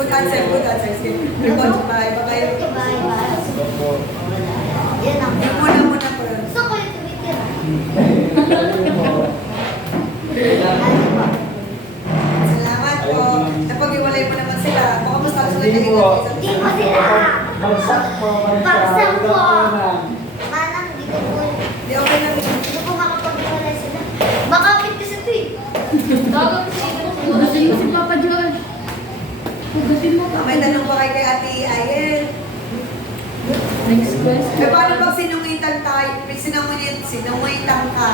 Good answer, good answer. Record pa, iba kayo. Yan ang Yung muna po. gusto ko yung tumitira. Salamat po. Napag-iwalay mo naman sila. Baka mas tapos ulit Hindi yung po. Hindi po sila. Bagsak po. Bagsak po. Manang, dito po. Di okay na. Dito po makapag-iwalay sila. Makapit kasi ito eh. Hugatin mo si Papa John. Hugatin mo. May tanong pa kay Ate Ayen. Next question. Eh, paano pag sinungitan tayo? Sinungitan ka.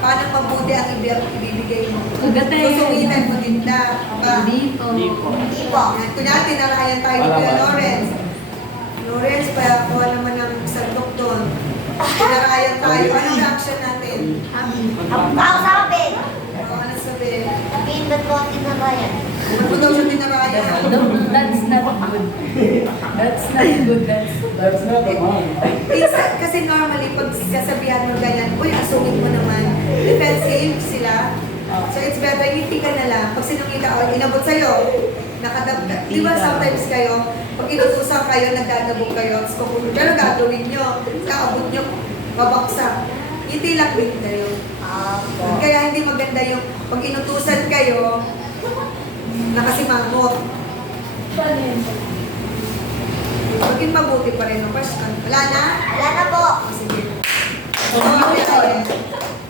Paano mabuti ang ibibigay mo? Hugatin. Susungitan mo din na. Dito. Hindi po. Kunyari, tinarayan tayo ni Kuya Lawrence. Lawrence, kaya kuha naman ng sandok doon. Tinarayan tayo. Anong reaction natin? Ako sabi. Ano sabihin? Sabihin ba't po ang tinarayan? Ano mo daw siya tinarayan? That's not good. That's not good. That's not the one. Kasi normally, pag kasabihan mo ganyan, uy, asungit mo naman. Defensive sila. So it's better, ngiti ka na lang. Pag sinungita o inabot sa'yo, nakadabda. Di ba sometimes kayo, pag inutusan kayo, nagdadabog kayo, pero gagawin nyo, sa abot nyo, babaksak. Ngiti lang din kayo. Kaya hindi maganda yung pag inutusan kayo, nakasimangot. Maging mabuti pa rin ang question. Wala na? Wala na po. Sige.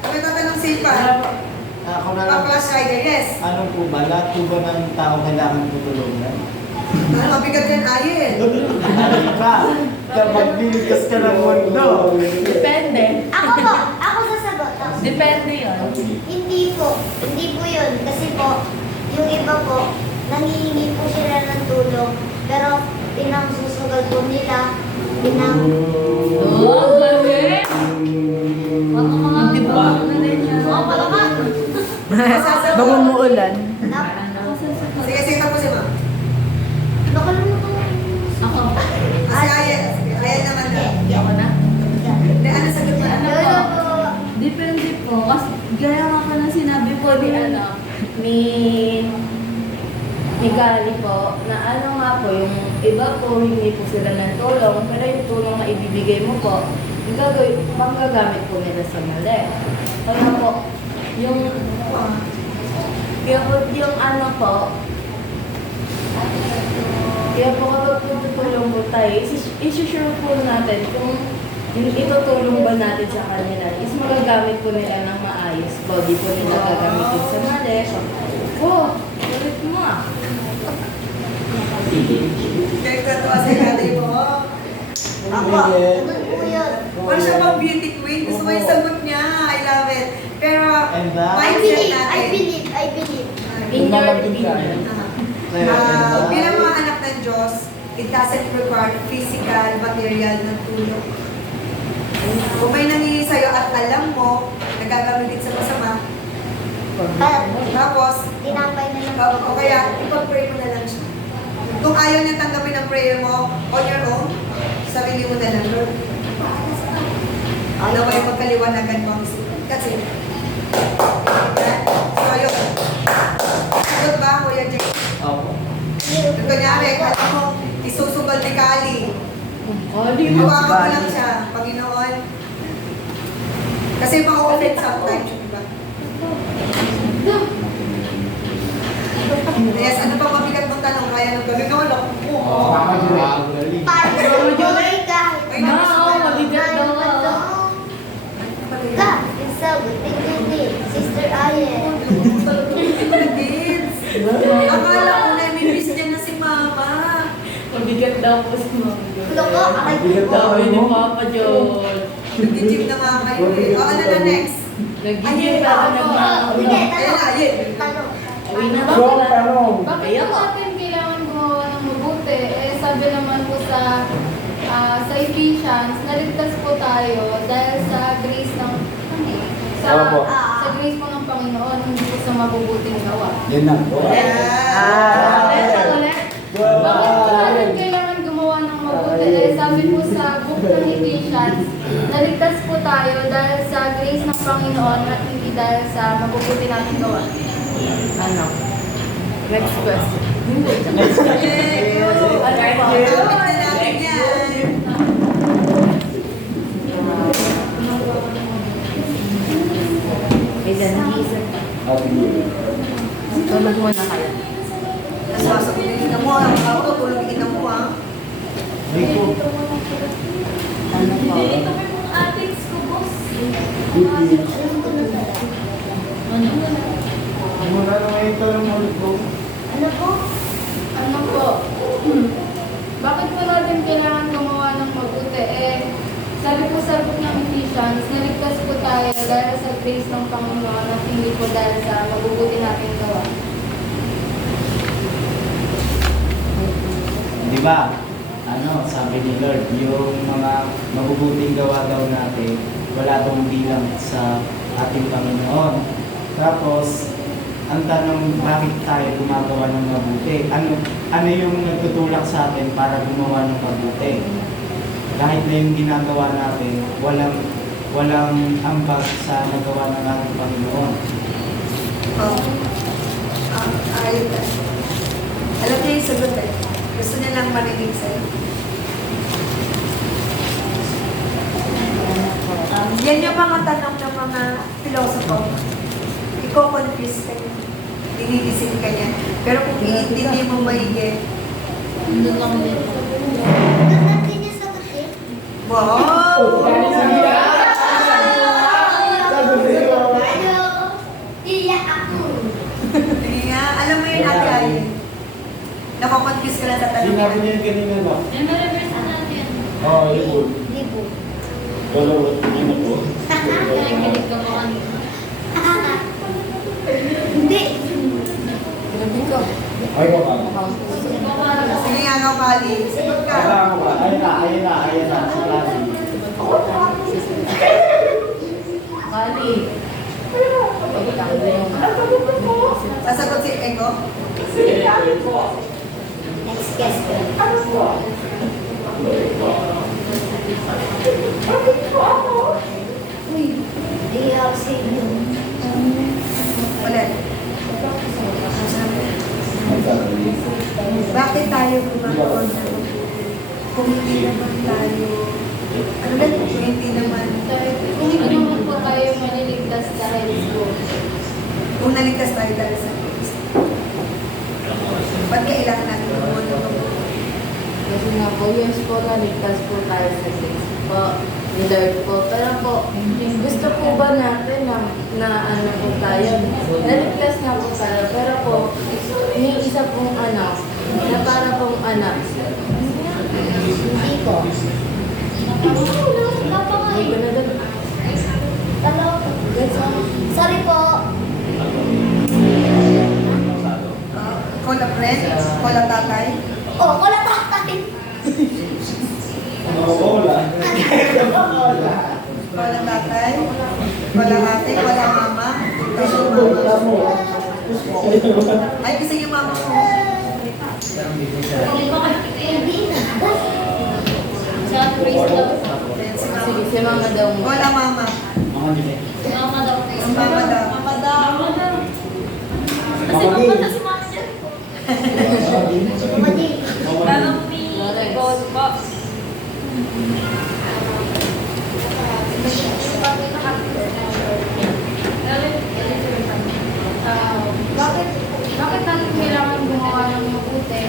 Kami tatanong si Pa. Ako na lang. Pa-flash rider, yes. Ano po ba? Lahat po ba ng tao kailangan tutulungan? Ano, mabigat yan, Ayen. Ano ka? Kapag biligas ka ng mundo. Depende. Ako po. Ako sasagot. Depende yun. Hindi po. Hindi po yun. Kasi po, yung iba po, nangihingi po sila ng tulong. Pero, pinangsusugal po nila. Oh, galing. Baka mga diba? Ano rin yan? Oo, pala ka. Bago umuulan. Sige, sige, tapos si Ma. Baka naman po. Ako. Kasi Ayen. Ayen naman na. Ako na? Hindi, ano sagot mo? Ano Lolo po? po. Depende po. Kasi gaya nga pa ng sinabi po ni ni Gali po, na ano nga po, yung iba po, hindi po sila ng tulong, pero yung tulong na ibibigay mo po, yung magagamit po nila sa mali. Kaya po, yung ano po, kaya po kapag tutulong po tayo, isusure po natin kung yung itutulong ba natin sa kanila is magagamit po nila ng maayos po, di po nila gagamitin sa mali. Oh, ulit mo ah. Kaya katuwa sa tatay mo. Ako. Ano po yun? Wala siya pang beauty queen. Gusto ko yung sagot niya. I love it. Pero, And that? I mindset believe. natin. I believe. In your opinion. Bilang mga anak ng Diyos, it doesn't require physical, material na tulong. Kung may nangyayari sa'yo at alam mo, nagagamitin sa masama, tapos, Tinapay na lang. o kaya, ipag-pray mo na lang siya. Kung ayaw niya tanggapin ang prayer mo on your own, sarili mo na lang, Lord. Ano ba yung magkaliwanagan mo ang isipan? Kasi, so yun. Sagot ba, Kuya Jay? Opo. Kunyari, kaya mo, isusugal ni Kali. Hawakan mo lang siya, Panginoon. Kasi ma-offend sometimes, di ba? Yes, ano pa mabigat mong tanong? Kaya nang gawin ko, lang. Oo. Paano? Joy ka. Ay, naku, Oo, mabigat daw. Ka. Yung sagot. Tingnan Sister Ayen. Kids. Akala ko na miss niya na si Mama. Mabigat daw po si Mama. Loko. Bigat daw Sabi ni mo. Papa John. Nag-gym na nga kayo eh. O, ano na next? Nag-gigil pa ako Sige, nag-mama. Ayan na, ayun. Tanong. Uwi na So, ano? Bakit po natin kailangan gumawa ng mabuti? Eh, sabi naman po sa Ephesians, naligtas po tayo dahil sa grace ng Opo. sa grace po ng Panginoon, hindi po sa mabubuting gawa. Yan na po. Ulit. Bakit po natin kailangan gumawa ng mabuti? Eh, sabi po sa book ng Ephesians, naligtas po tayo dahil sa grace ng Panginoon at hindi dahil sa mabubuti nating gawa. Ano? Next question. Yay! Gamit na natin yan. Ilan gising. Tulog muna kayo. Nasasabihin na mo, ang ako, tulogin na mo ah. May po. Ano po? Dito may mga addicts ko, boss. Muna na ngayon ito ng ulit po. Ano po? Ano po? Bakit po natin kailangan gumawa ng mabuti? Sabi po sa book ng Ephesians, naligtas po tayo dahil sa grace ng Panginoon at hindi po dahil sa mabubuti nating gawa. Di ba? Ano, sabi ni Lord, yung mga mabubuting gawa daw natin, wala tong bilang sa ating Panginoon. Tapos, ang tanong, bakit tayo gumagawa ng mabuti? Ano yung nagtutulak sa atin para gumawa ng mabuti? Kahit na yung ginagawa natin, walang ambag sa nagawa ng ating Panginoon. Oh. Ayun na. Alam niya yung sagot eh. Gusto niya lang marinig sa'yo. Yan yung mga tanong ng mga pilosopo. Iko-confuse ka niya. Dinidisin ka niya. Pero kung iintindi mo maigi, Doon natin niya sagutin. wow! Ano? Iyak ako. Hindi nga, alam mo yun ate Ayin. Nako-confuse ka lang sa tanong Sinabi niya. niya yun kanina ba? I-reverse na natin. Oo, yun. Libo. Dalawa, yun na po. Nakikinig ka mo kanina. Hindi. Ay, baka. Sige nga nga, Pali. Sagot ka. Ayun na. Si Klase. Kali. Sasagot si Eko. Next question. Uy, iyak sa inyo. Ulit. Bakit tayo gumagawa ng kung hindi naman tayo, ano ba, kung hindi naman, Kung hindi naman po tayo maliligtas dahil po. kung naligtas tayo dahil sa Kristo. Ba't kailangan natin gumawa ng mabuti? Kasi nga po, yes po, naligtas po tayo sa grace po. Ni Lord po. Pero po, gusto po ba natin na ano po tayo? Naligtas na po tayo. Pero po, may isa pong anak, na para pong anak. Hindi po. May ganun. Sorry po. Call a friend, call a tatay, Oh, wala tatay. Wala. call a tatay, call a ate, call a mama, kasi yung mama. Ay, kasi yung mama mo. Hindi na. Sa praise daw. Then, si mama. Sige, si mama daw mo. Call a mama. Mga dito. Mama daw. Ang mama daw. Mama daw. Kasi mama na si mama dyan. Madi. Tanong ni God po. Bakit natin kailangan gumawa ng mabuti?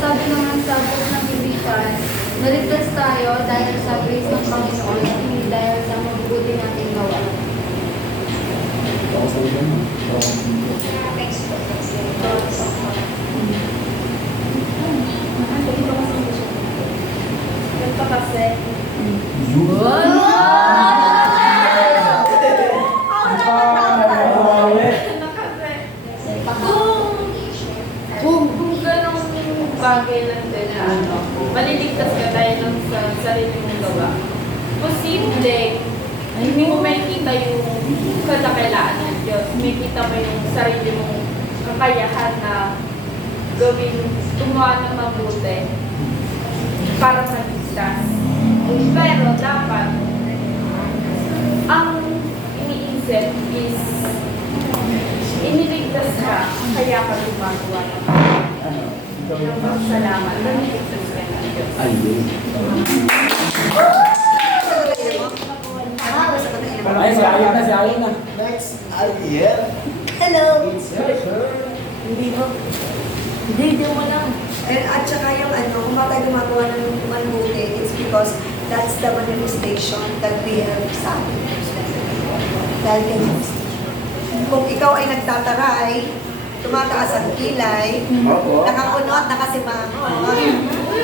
Sabi naman sa book ng Ephesians, naligtas tayo dahil sa grace ng Panginoon at hindi dahil sa mabubuti nating gawa. Ito kasi, Kung ganong bagay lang din na maliligtas ka tayo ng sarili mong gawa, posible, hindi mo makikita yung kadakilaan ng Diyos. Makikita mo yung sarili mong kakayahan na gumawa ng mabuti para maligtas. Pero dapat, ang iniisip is iniligtas ka, kaya ka gumagawa ng Ano? salamat. Naniligtas ka ng Diyos. Ayun. Basta ko na ina mo. Ay, si Ayan na, si Ayan na. Next, Ariel. Hello! It's your turn. Hindi mo. Hindi mo lang. At saka yung ano, kung bakit gumagawa ng manuti, it's because that's the manifestation that we have sa atin. Dahil ganyan. Kung ikaw ay nagtataray, tumataas ang kilay, Opo. nakakunot, nakasimangon,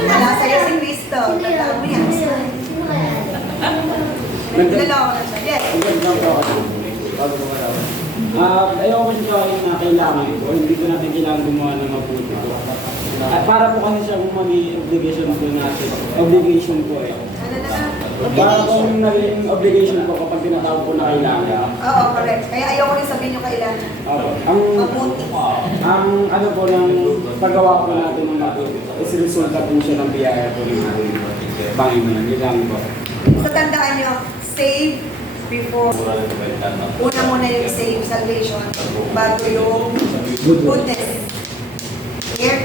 wala sa'yo si Cristo. Tandaan mo yan. Sino kaya? Nagdalaw na siya. Yes. Ang ganda ko ako. Bago ko maraw. Ayoko kasi gawin na kailangan ko. Hindi ko natin kailangan gumawa ng mabuti ko. At para po kasi siya kung maging obligation po natin. Obligation po eh. Ano na? Para kung naging obligation ko kapag tinatawag po na kailangan. Oo, correct. Kaya ayoko rin sabihin yung kailangan. Mabuti. Ang ano po ng paggawa po natin ng mabuti is resulta po siya ng biyaya po ng ating Panginoon. Yun lang po. So tandaan nyo, save before. Una muna yung save, salvation, bago yung goodness. Here.